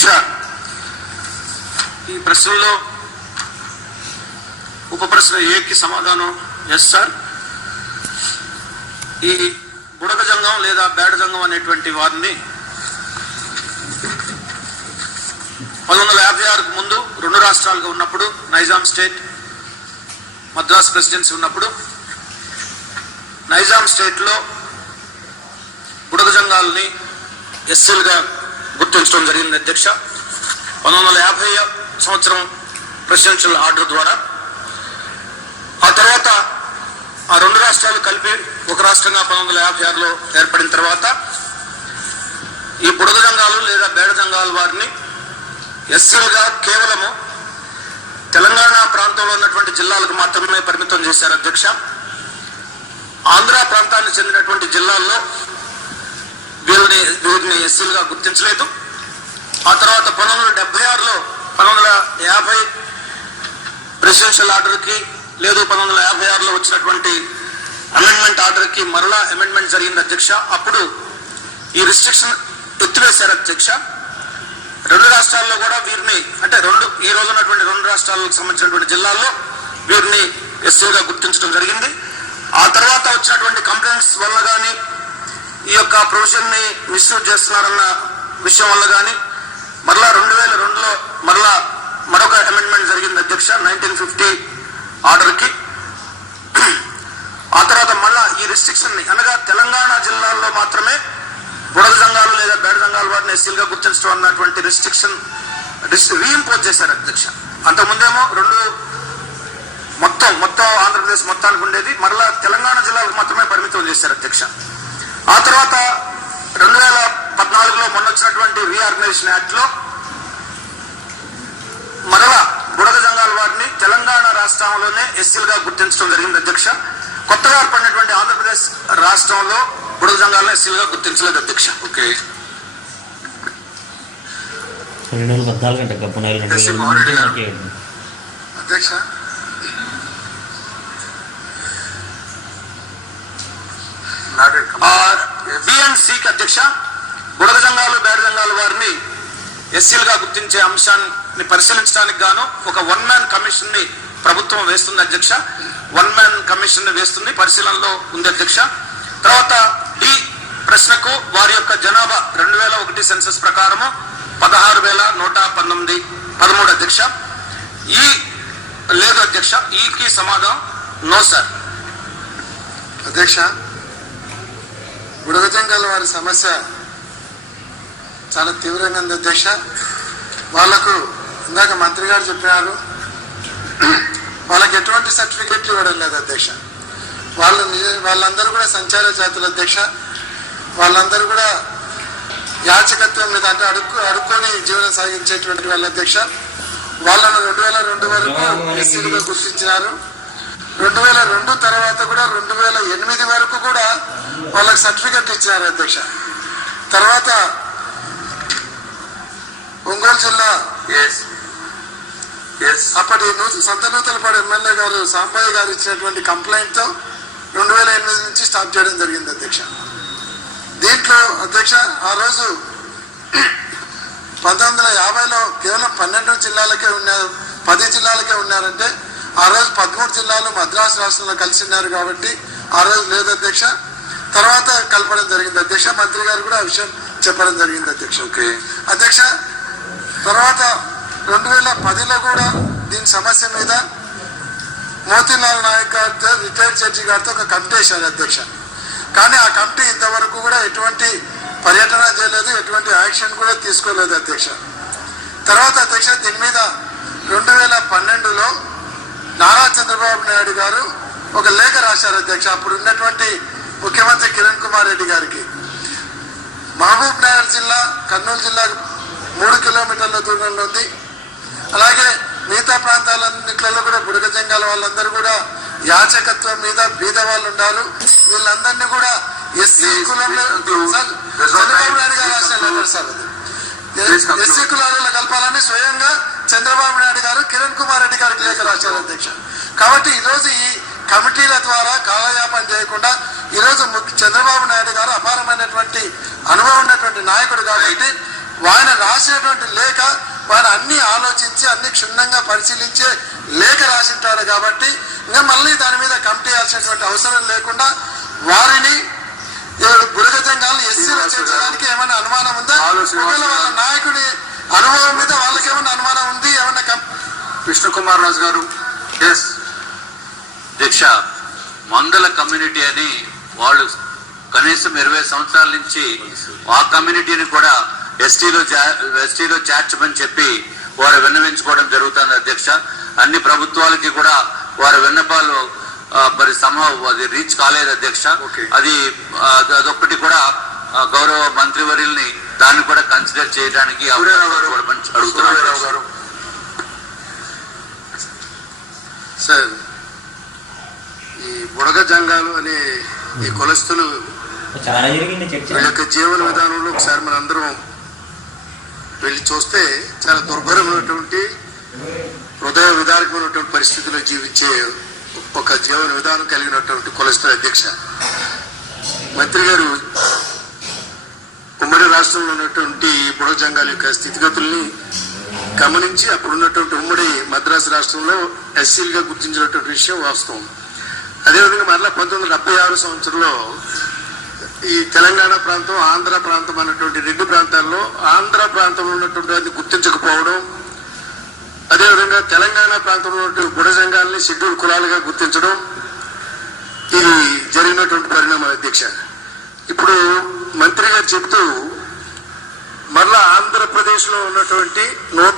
అధ్యక్ష, ఈ ప్రశ్నలో ఉప ప్రశ్న ఏకి సమాధానం ఎస్ సార్. ఈ బుడగ జంగం లేదా బేడ జంగం అనేటువంటి వారిని 1956కు ముందు రెండు రాష్ట్రాలుగా ఉన్నప్పుడు, నైజాం స్టేట్, మద్రాస్ ప్రెసిడెన్సీ ఉన్నప్పుడు, నైజాం స్టేట్లో బుడగ జంగాల్ని ఎస్సీలుగా గుర్తించడం జరిగింది అధ్యక్ష. 1950 సంవత్సరం ప్రెసిడెన్షియల్ ఆర్డర్ ద్వారా. ఆ తర్వాత ఆ రెండు రాష్ట్రాలు కలిపి ఒక రాష్ట్రంగా 1956లో ఏర్పడిన తర్వాత ఈ బుడగ జంగాలు లేదా బేడ జంగాల వారిని ఎస్సీలుగా కేవలము తెలంగాణ ప్రాంతంలో ఉన్నటువంటి జిల్లాలకు మాత్రమే పరిమితం చేశారు అధ్యక్ష. ఆంధ్ర ప్రాంతానికి చెందినటువంటి జిల్లాల్లో వీరిని ఎస్సీలుగా గుర్తించలేదు. ఆ తర్వాత 1976లో 1950 ప్రెసిడెన్షియల్ ఆర్డర్కి లేదు 1956లో వచ్చినటువంటి అమెండ్మెంట్ ఆర్డర్కి మరలా అమెండ్మెంట్ జరిగింది అధ్యక్ష. అప్పుడు ఈ రిస్ట్రిక్షన్ ఎత్తివేశారు అధ్యక్ష. రెండు రాష్ట్రాల్లో కూడా వీరిని, అంటే ఈ రోజు ఉన్నటువంటి రెండు రాష్ట్రాలకు సంబంధించినటువంటి జిల్లాల్లో వీరిని ఎస్సీలుగా గుర్తించడం జరిగింది. ఆ తర్వాత వచ్చినటువంటి కంప్లైంట్స్ వల్ల కానీ, ఈ యొక్క ప్రొవిజన్ ని మిస్యూజ్ చేస్తున్నారన్న విషయం వల్ల కానీ మరలా 2002లో మరలా మరొక అమెండ్మెంట్ జరిగింది అధ్యక్ష 1950 ఆర్డర్కి. ఆ తర్వాత మళ్ళా ఈ రిస్ట్రిక్షన్ ని, అనగా తెలంగాణ జిల్లాల్లో మాత్రమే బుడగ జంగాలు లేదా బేడ జంగాల వారిని ఎస్సీలుగా గుర్తించడం అన్నటువంటి రిస్ట్రిక్షన్ రీఇంపోజ్ చేశారు అధ్యక్ష. అంతకుముందేమో మొత్తం ఆంధ్రప్రదేశ్ మొత్తానికి ఉండేది, మరలా తెలంగాణ జిల్లాలకు మాత్రమే పరిమితం చేశారు అధ్యక్ష. ఆ తర్వాత 2014లో మొన్న వచ్చినటువంటి రీఆర్గనైజేషన్ యాక్ట్ లో మరలా బుడగ జంగాల వారిని తెలంగాణ రాష్ట్రంలోనే ఎస్సీలుగా గుర్తించడం జరిగింది అధ్యక్ష. కొత్తగా ఏర్పడినటువంటి ఆంధ్రప్రదేశ్ రాష్ట్రంలో బుడగ జంగాలను ఎస్సీలుగా గుర్తించలేదు అధ్యక్ష. ఓకే అధ్యక్ష, బిఎన్సికి అధ్యక్ష, బుడగ జంగాలు బేడ జంగాల వారిని ఎస్సీలుగా గుర్తించే అంశాన్ని పరిశీలించడానికి గాను ఒక 1 మ్యాన్ కమిషన్ ని ప్రభుత్వం వేస్తుంది అధ్యక్ష. 1 మ్యాన్ కమిషన్ ని వేస్తుంది, పరిశీలనలో ఉంది అధ్యక్ష. తర్వాత డి ప్రశ్నకు వారి యొక్క జనాభా 2001 సెన్సస్ ప్రకారము 16,113 అధ్యక్ష. ఈ లేదు అధ్యక్ష, ఈకి సమాధానం నో సార్. అధ్యక్ష, బుడగ జంగాల వారి సమస్య చాలా తీవ్రంగా ఉంది అధ్యక్ష. వాళ్లకు ఇందాక మంత్రి గారు చెప్పినారు, వాళ్ళకి ఎటువంటి సర్టిఫికెట్లు ఇవ్వడం లేదు అధ్యక్ష. వాళ్ళందరూ కూడా సంచార జాతులు అధ్యక్ష. వాళ్ళందరూ కూడా యాచకత్వం మీద, అంటే అడుక్కొని జీవనం సాగించేటువంటి వాళ్ళ అధ్యక్ష. వాళ్ళను 2002 వరకు ఎస్సీలుగా గుర్తించినారు. 2002 తర్వాత కూడా 2008 వరకు కూడా వాళ్ళకి సర్టిఫికెట్లు ఇచ్చినారు అధ్యక్ష. తర్వాత ఒంగోలు జిల్లా అప్పటి సంతనూతలపాడు ఎమ్మెల్యే గారు సాంబయ్య గారు ఇచ్చినటువంటి కంప్లైంట్ తో 2008 నుంచి స్టాప్ చేయడం జరిగింది అధ్యక్ష. దీంట్లో అధ్యక్ష ఆ రోజు 1950లో కేవలం 12 జిల్లాలకే ఉన్నారు, 10 జిల్లాలకే ఉన్నారంటే ఆ రోజు 13 జిల్లాలు మద్రాసు రాష్ట్రంలో కలిసి ఉన్నారు కాబట్టి ఆ రోజు లేదు అధ్యక్ష. తర్వాత కలపడం జరిగింది అధ్యక్ష. మంత్రి గారు కూడా ఆ విషయం చెప్పడం జరిగింది అధ్యక్ష. ఓకే అధ్యక్ష, తర్వాత 2010లో కూడా దీని సమస్య మీద మోతీలాల్ నాయక్ గారితో, రిటైర్డ్ జడ్జి గారితో ఒక కమిటీ వేశారు అధ్యక్ష. కానీ ఆ కమిటీ ఇంతవరకు కూడా ఎటువంటి పర్యటన చేయలేదు, ఎటువంటి యాక్షన్ కూడా తీసుకోలేదు అధ్యక్ష. తర్వాత అధ్యక్ష దీని మీద 2012లో నారా చంద్రబాబు నాయుడు గారు ఒక లేఖ రాశారు అధ్యక్ష. అప్పుడు ఉన్నటువంటి ముఖ్యమంత్రి కిరణ్ కుమార్ రెడ్డి గారికి. మహబూబ్ నగర్ జిల్లా కర్నూలు జిల్లాకు 3 కిలోమీటర్ల దూరంలో ఉంది. అలాగే మిగతా ప్రాంతాలన్నింటిలో కూడా బుడగ జంగాల వాళ్ళందరూ కూడా యాచకత్వం మీద బీద వాళ్ళు ఉన్నారు. వీళ్ళందరినీ కూడా ఎస్సీ కులంలో చంద్రబాబు నాయుడు గారు రాసిన లెటర్ సార్ అది. ఎస్సీ కులాలలో కలపాలని స్వయంగా చంద్రబాబు నాయుడు గారు కిరణ్ కుమార్ రెడ్డి గారికి లేఖ రాశారు అధ్యక్ష. కాబట్టి ఈరోజు ఈ కమిటీల ద్వారా కాలయాపన చేయకుండా ఈరోజు చంద్రబాబు నాయుడు గారు అపారమైనటువంటి అనుభవం ఉన్నటువంటి నాయకుడు కాబట్టి ఆయన రాసినటువంటి లేఖ ఆయన అన్ని ఆలోచించి అన్ని క్షుణ్ణంగా పరిశీలించే లేఖ రాసింటాడు కాబట్టి ఇంకా మళ్ళీ దాని మీద కమిటీ చేయాల్సినటువంటి అవసరం లేకుండా వారిని బురద జంగాలను ఎస్సీలో చేర్చడానికి ఏమైనా అనుమానం ఉందా? ఒకవేళ వాళ్ళ నాయకుడి అనుభవం మీద వాళ్ళకి ఏమైనా అనుమానం ఉంది? ఏమన్నా కృష్ణకుమార్ రాజు గారు. ఎస్ దీక్ష మందల కమ్యూనిటీ అని వాళ్ళు కనీసం 20 సంవత్సరాల నుంచి ఆ కమ్యూనిటీని కూడా ఎస్టీలో చేర్చమని చెప్పి వారు విన్నవించుకోవడం జరుగుతుంది అధ్యక్ష. అన్ని ప్రభుత్వాలకి కూడా వారి విన్నపాలు మరి అది రీచ్ కాలేదు అధ్యక్ష. అదొక్కటి కూడా గౌరవ మంత్రివర్యుల్ని దాన్ని కూడా కన్సిడర్ చేయడానికి అడుగుతున్నారు. సార్, ఈ బుడగ జంగాలు అనే ఈ కులస్తులు వీళ్ళ యొక్క జీవన విధానంలో ఒకసారి మన అందరం వెళ్ళి చూస్తే చాలా దుర్భరమైనటువంటి హృదయ విదారకమైనటువంటి పరిస్థితుల్లో జీవించే ఒక జీవన విధానం కలిగినటువంటి కులస్తుల అధ్యక్ష. మంత్రి గారు ఉమ్మడి రాష్ట్రంలో ఉన్నటువంటి బుడగ జంగాల యొక్క స్థితిగతుల్ని గమనించి అప్పుడున్నటువంటి ఉమ్మడి మద్రాసు రాష్ట్రంలో ఎస్సీలుగా గుర్తించినటువంటి విషయం వాస్తవం. అదేవిధంగా మరలా 1976 సంవత్సరంలో ఈ తెలంగాణ ప్రాంతం, ఆంధ్ర ప్రాంతం అన్నటువంటి 2 ప్రాంతాల్లో ఆంధ్ర ప్రాంతంలో ఉన్నటువంటి గుర్తించకపోవడం, అదేవిధంగా తెలంగాణ ప్రాంతంలో ఉన్నటువంటి బుడగ జంగాల్ని షెడ్యూల్ కులాలుగా గుర్తించడం, ఇది జరిగినటువంటి పరిణామాలు అధ్యక్ష. ఇప్పుడు మంత్రి గారు చెప్తూ మరలా ఆంధ్రప్రదేశ్ లో ఉన్నటువంటి